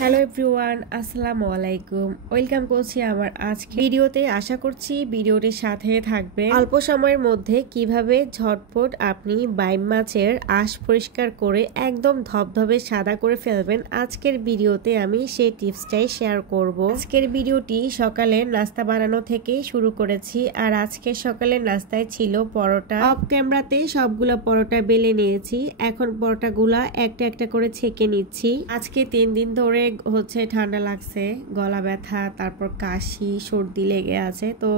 Hello everyone, আসসালামু আলাইকুম। Welcome করছি আমার আজকে ভিডিওতে। আশা করছি ভিডিওটির সাথে থাকবেন। অল্প সময়ের মধ্যে কিভাবে ঝটপট আপনি বাইম মাছের আঁশ পরিষ্কার করে একদম ধবধবে সাদা করে ফেলবেন, আজকের ভিডিওতে আমি সেই টিপসটাই শেয়ার করব। আজকের ভিডিওটি সকালে নাস্তা বানানো থেকে শুরু করেছি। আর আজকে সকালের নাস্তায় ছিল পরোটা। অফ ক্যামেরাতে সবগুলো পরোটা বেলে নিয়েছি। এখন পরোটাগুলা একটা একটা করে ছেঁকে নিচ্ছি। আজকে 3 দিন ধরে ঠান্ডা লাগছে, গলা ব্যথা, তারপর কাশি, সর্দি লেগে আছে। তো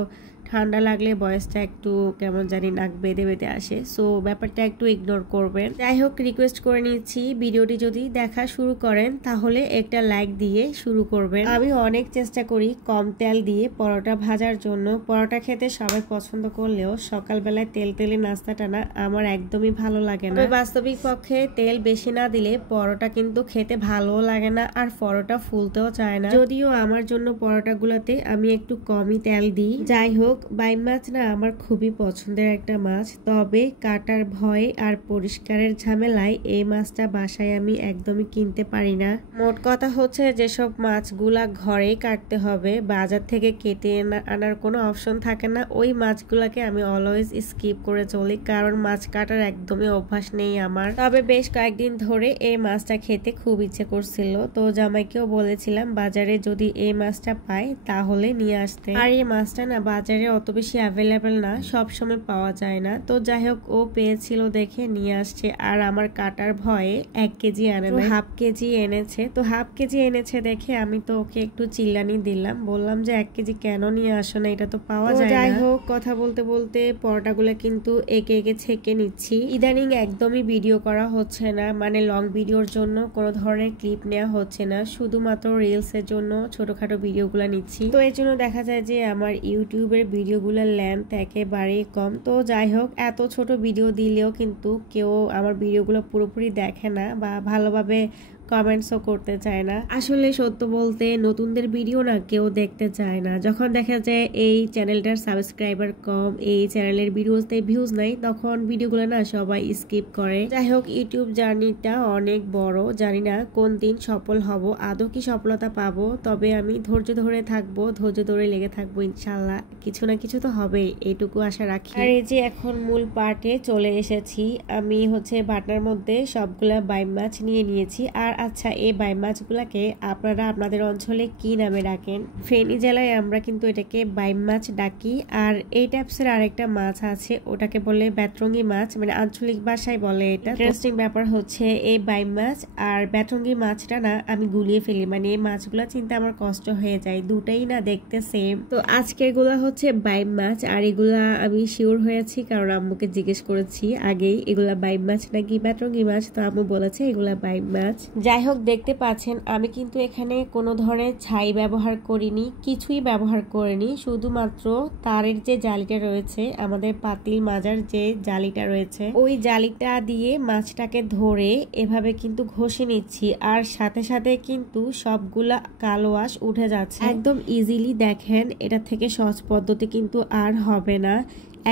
ঠান্ডা লাগলে বয়সটা একটু কেমন জানি নাক বেঁধে বেঁধে আসে, সো ব্যাপারটা একটু ইগনোর করবেন। যাই হোক, রিকোয়েস্ট করে নিচ্ছি, ভিডিওটি যদি দেখা শুরু করেন তাহলে একটা লাইক দিয়ে শুরু করবেন। আমি অনেক চেষ্টা করি কম তেল দিয়ে পরোটা ভাজার জন্য। পরোটা খেতে সবাই পছন্দ করলেও সকালবেলায় তেল তেলে নাস্তাটা না আমার একদমই ভালো লাগে না। বাস্তবিক পক্ষে তেল বেশি না দিলে পরোটা কিন্তু খেতে ভালো লাগে না, আর পরোটা ফুলতেও চায় না। যদিও আমার জন্য পরোটাগুলোতে আমি একটু কমই তেল দিই। যাই হোক, বাইম মাছ না আমার খুবই পছন্দের একটা মাছ, তবে কাটার ভয়ে আর পরিষ্কারের ঝামেলায় এই মাছটা বাসায় আমি একদমই কিনতে পারি না। মোট কথা হচ্ছে, যেসব মাছগুলা ঘরেই কাটতে হবে, বাজার থেকে কেটে আনার কোনো অপশন থাকে না, ওই মাছগুলাকে আমি অলওয়েজ স্কিপ করে চলি, কারণ মাছ কাটার একদমই অভ্যাস নেই আমার। তবে বেশ কয়েকদিন ধরে এই মাছটা খেতে খুব ইচ্ছে করছিল, তো জামাইকেও বলেছিলাম বাজারে যদি এই মাছটা পাই তাহলে নিয়ে আসতে। আর এই মাছটা না বাজারে অত বেশি অ্যাভেলেবেল না, সব সময় পাওয়া যায় না। তো যাই হোক, ও পেয়েছিল দেখে নিয়ে আসছে। আর আমার কাটার ভয়ে 1 কেজি আনে না, হাফ কেজি এনেছে। তো হাফ কেজি এনেছে দেখে আমি তো ওকে একটু চিল্লানি দিলাম, বললাম যে 1 কেজি কেন নিয়ে আসো না, এটা তো পাওয়া যায় না। যাই হোক, কথা বলতে বলতে পরোটাগুলো কিন্তু একে একে ছেঁকে নিচ্ছি। ইদানিং একদমই ভিডিও করা হচ্ছে না, মানে লং ভিডিওর জন্য কোনো ধরনের ক্লিপ নেওয়া হচ্ছে না, শুধুমাত্র রিলস এর জন্য ছোটখাটো ভিডিওগুলো নিচ্ছি। তো এর জন্য দেখা যায় যে আমার ইউটিউবের ভিডিওগুলোর লেন্থ একেবারেই কম। তো যাই হোক, এত ছোট ভিডিও দিলেও কিন্তু কেউ আমার ভিডিওগুলো পুরোপুরি দেখে না বা ভালোভাবে কমেন্টসও করতে চায় না। আসলে সত্য বলতে নতুনদের ভিডিও না কেউ দেখতে চায় না। যখন দেখা যায় এই চ্যানেলটার সাবস্ক্রাইবার কম, এই চ্যানেলের ভিডিওতে ভিউজ নাই, তখন ভিডিওগুলো না সবাই স্কিপ করে। যাই হোক, ইউটিউব জার্নিটা অনেক বড়, জানি না কোন দিন সফল হব, আদৌ কি সফলতা পাবো। তবে আমি ধৈর্য ধরে থাকবো, ধৈর্য ধরে লেগে থাকবো, ইনশাল্লাহ কিছু না কিছু তো হবেই, এইটুকু আশা রাখি। আর এই যে এখন মূল পার্টে চলে এসেছি। আমি বাটনার মধ্যে সবগুলা বাইম মাছ নিয়ে নিয়েছি। আর আচ্ছা, এই বাইম মাছগুলাকে আপনারা আপনাদের অঞ্চলে কি নামে ডাকেন? ফেনী জেলায় আমরা কিন্তু এটাকে বাইম মাছ ডাকি। আর এই টাইপসের আরেকটা মাছ আছে, ওটাকে বলে ব্যাটরঙ্গি মাছ, মানে আঞ্চলিক ভাষায় বলে এটা। ইন্টারেস্টিং ব্যাপার হচ্ছে, এই বাইম মাছ আর ব্যাটরঙ্গি মাছটা না আমি গুলিয়ে ফেলি, মানে এই মাছগুলা চিনতে আমার কষ্ট হয়ে যায়, দুটাই না দেখতে সেম। তো আজকের গুলা হচ্ছে বাইম মাছ, আর এগুলা আমি শিওর হয়েছি কারণ আম্মুকে জিজ্ঞেস করেছি আগেই এগুলা বাইম মাছ নাকি ব্যাটরঙ্গি মাছ, তো আম্মু বলেছে এগুলা বাইম মাছ। যাই হোক, দেখতে পাচ্ছেন আমি কিন্তু এখানে কোনো ধরনের ছাই ব্যবহার করিনি, কিছুই ব্যবহার করিনি, শুধুমাত্র তারের যে জালিটা রয়েছে, আমাদের পাতিল মাজার যে জালিটা রয়েছে, ওই জালিটা দিয়ে মাছটাকে ধরে এভাবে কিন্তু ঘষে নিচ্ছি। আর সাথে সাথে কিন্তু সবগুলা কালো আঁশ উঠে যাচ্ছে একদম ইজিলি। দেখেন, এটা থেকে সহজ পদ্ধতি কিন্তু আর হবে না।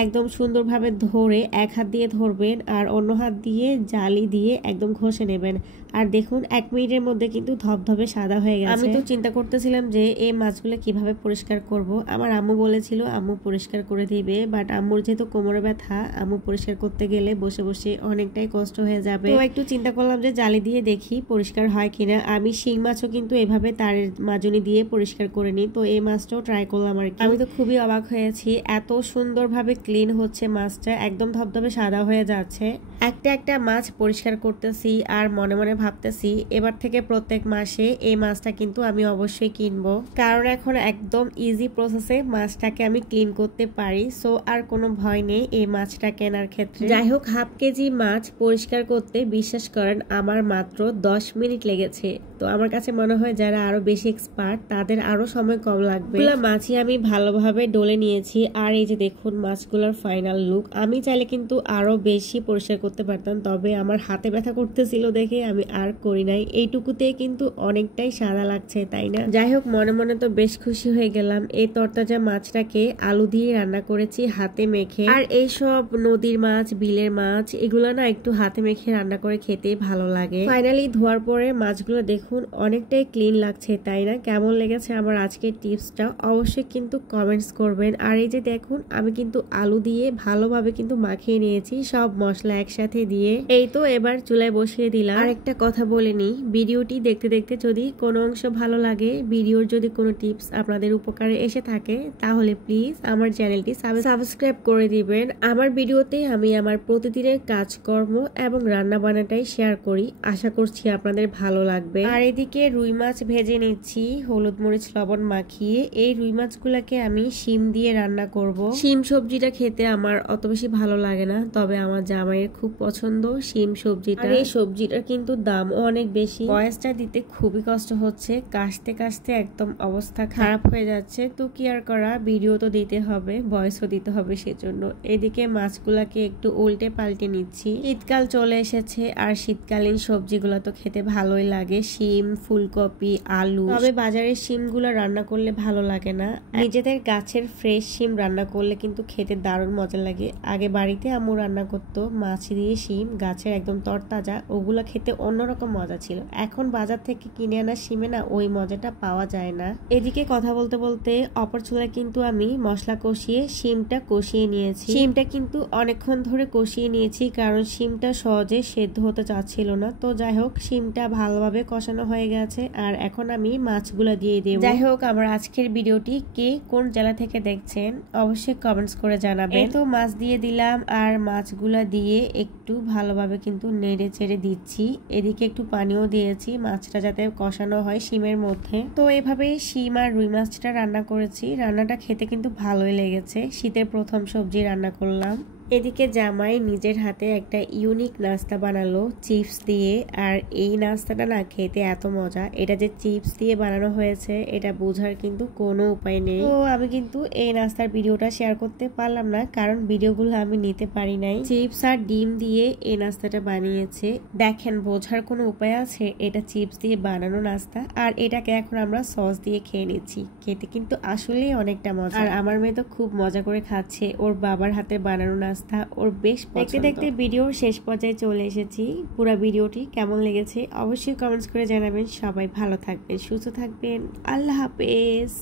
একদম সুন্দরভাবে ধরে এক হাত দিয়ে ধরবেন আর অন্য হাত দিয়ে জালি দিয়ে একদম ঘষে নেবেন। আর দেখুন, 1 মিনিটের মধ্যে কিন্তু ধবধবে সাদা হয়ে গেছে। আমি তো চিন্তা করতেছিলাম যে এই মাছগুলো কিভাবে পরিষ্কার করব। আমার আম্মু বলেছিল আম্মু পরিষ্কার করে দিবে, বাট আম্মুর যেহেতু কোমরে ব্যথা, আম্মু পরিষ্কার করতে গেলে বসে বসে অনেকটাই কষ্ট হয়ে যাবে। তো একটু চিন্তা করলাম যে জালি দিয়ে দেখি পরিষ্কার হয় কিনা। আমি শিং মাছও কিন্তু এভাবে তারের মাজনি দিয়ে পরিষ্কার করে নিই, তো এই মাছটাও ট্রাই করলাম আর কি। আমি তো খুবই অবাক হয়েছি, এত সুন্দরভাবে ক্লিন হচ্ছে মাছটা, একদম ধবধবে সাদা হয়ে যাচ্ছে। একটা একটা মাছ পরিষ্কার করতেছি আর মনে মনে ভাবতেছি এবার থেকে প্রত্যেক মাসে এই মাছটা কিন্তু আমি অবশ্যই কিনবো, কারণ এখন একদম ইজি প্রসেসে মাছটাকে আমি ক্লিন করতে পারি, সো আর কোনো ভয় নেই এই মাছটা কেনার ক্ষেত্রে। যাই হোক, হাফ কেজি মাছ পরিষ্কার করতে বিশ্বাস করেন আমার মাত্র 10 মিনিট লেগেছে। তো আমার কাছে মনে হয় যারা আরো বেশি এক্সপার্ট তাদের আরো সময় কম লাগবে। মাছই আমি ভালোভাবে ডলে নিয়েছি। আর এই যে দেখুন মাছগুলোর ফাইনাল লুক। আমি চাইলে কিন্তু আরো বেশি পরিষ্কার করতে পারতাম, তবে আমার হাতে ব্যথা করতেছিল দেখে আমি আর করি নাই। এইটুকুতে কিন্তু অনেকটাই সাদা লাগছে, তাই না? যাই হোক, মনে মনে তো বেশ খুশি হয়ে গেলাম। এই তরতাজা মাছটাকে আলু দিয়ে রান্না করেছি হাতে মেখে। আর এইসব নদীর মাছ, বিলের মাছ, এগুলো না একটু হাতে মেখে রান্না করে খেতে ভালো লাগে। ফাইনালি ধোয়ার পরে মাছগুলো দেখুন অনেকটাই ক্লিন লাগছে, তাই না? কেমন লেগেছে আমার আজকের টিপসটা অবশ্যই কিন্তু কমেন্টস করবেন। আর এই যে দেখুন, আমি কিন্তু আলু দিয়ে ভালোভাবে কিন্তু মাখিয়ে নিয়েছি সব মশলা একসাথে দিয়ে। এই তো এবার চুলায় বসিয়ে দিলাম। আর একটা কথা বলে নি, ভিডিওটি দেখতে দেখতে যদি কোনো অংশ ভালো লাগে, ভিডিওর যদি কোনো টিপস আপনাদের উপকারে এসে থাকে, তাহলে প্লিজ আমার চ্যানেলটি সাবস্ক্রাইব করে দিবেন। আমার ভিডিওতে আমি আমার প্রতিদিনের কাজকর্ম এবং রান্না বান্নাটাই শেয়ার করি। আশা করছি আপনাদের ভালো লাগবে। আর এদিকে রুই মাছ ভেজে নিচ্ছি হলুদ মরিচ লবণ মাখিয়ে। এই রুই মাছগুলোকে আমি শিম দিয়ে রান্না করব। শিম সবজিটা খেতে আমার অত বেশি ভালো লাগে না, তবে আমার জামাইয়ের খুব পছন্দ শিম সবজিটা। আর এই সবজিটার কিন্তু দামও অনেক বেশি। ভয়েসটা দিতে খুবই কষ্ট হচ্ছে, কাশতে কাশতে একদম অবস্থা খারাপ হয়ে যাচ্ছে। তো কি আর করা, ভিডিও তো দিতে হবে, ভয়েসও দিতে হবে, সেজন্য। এদিকে মাছগুলাকে একটু উল্টে পাল্টে নিচ্ছি। শীতকাল চলে এসেছে আর শীতকালীন সবজিগুলো তো খেতে ভালোই লাগে, শিম, ফুলকপি, আলু। তবে বাজারের শিমগুলো রান্না করলে ভালো লাগে না, নিজেদের গাছের ফ্রেশ শিম রান্না করলে কিন্তু খেতে দারুণ মজা লাগে। আগে বাড়িতে আম্মু রান্না করতো মাছ দিয়ে শিম, গাছের একদম তরতাজা, ওগুলো খেতে অন্যরকম মজা ছিল। এখন বাজার থেকে কিনে আনা শিমে না ওই মজাটা পাওয়া যায় না। এদিকে কথা বলতে বলতে অপর চুলায় কিন্তু আমি মশলা কষিয়ে শিমটা কষিয়ে নিয়েছি। শিমটা কিন্তু অনেকক্ষণ ধরে কষিয়ে নিয়েছি, কারণ শিমটা সহজে সেদ্ধ হতে চাচ্ছিল না। তো যাই হোক, শিমটা ভালোভাবে কষানো হয়ে গেছে, আর এখন আমি মাছগুলো দিয়ে দেব। যাই হোক, আমার আজকের ভিডিওটি কে কোন জেলা থেকে দেখছেন অবশ্যই কমেন্টস করে জানাবেন। তো মাছ দিয়ে দিলাম, আর মাছগুলা দিয়ে একটু ভালোভাবে কিন্তু নেড়ে চেড়ে দিচ্ছি। এদিকে একটু পানিও দিয়েছি মাছটা যাতে কষানো হয় শিমের মধ্যে। তো এভাবে শিম আর রুই মাছটা রান্না করেছি। রান্নাটা খেতে কিন্তু ভালোই লেগেছে। শীতের প্রথম সবজি রান্না করলাম। এদিকে জামাই নিজের হাতে একটা ইউনিক নাস্তা বানালো চিপস দিয়ে। আর এই নাস্তাটা না খেতে এত মজা, এটা যে চিপস দিয়ে বানানো হয়েছে এটা বোঝার কিন্তু কোনো উপায় নেই। তো আমি কিন্তু এই নাস্তার ভিডিওটা শেয়ার করতে পারলাম না, কারণ ভিডিওগুলো আমি নিতে পারি নাই। চিপস আর ডিম দিয়ে এই নাস্তাটা বানিয়েছে, দেখেন বোঝার কোনো উপায় আছে? এটা চিপস দিয়ে বানানো নাস্তা, আর এটাকে এখন আমরা সস দিয়ে খেয়ে নিচ্ছি। খেতে কিন্তু আসলেই অনেকটা মজা। আর আমার মেয়ে তো খুব মজা করে খাচ্ছে, ওর বাবার হাতে বানানো নাস্তা ওর বেশ পছন্দ। দেখতে দেখতে ভিডিওর শেষ পর্যায়ে চলে এসেছি। পুরো ভিডিওটি কেমন লেগেছে অবশ্যই কমেন্টস করে জানাবেন। সবাই ভালো থাকবেন, সুস্থ থাকবেন। আল্লাহ হাফেজ।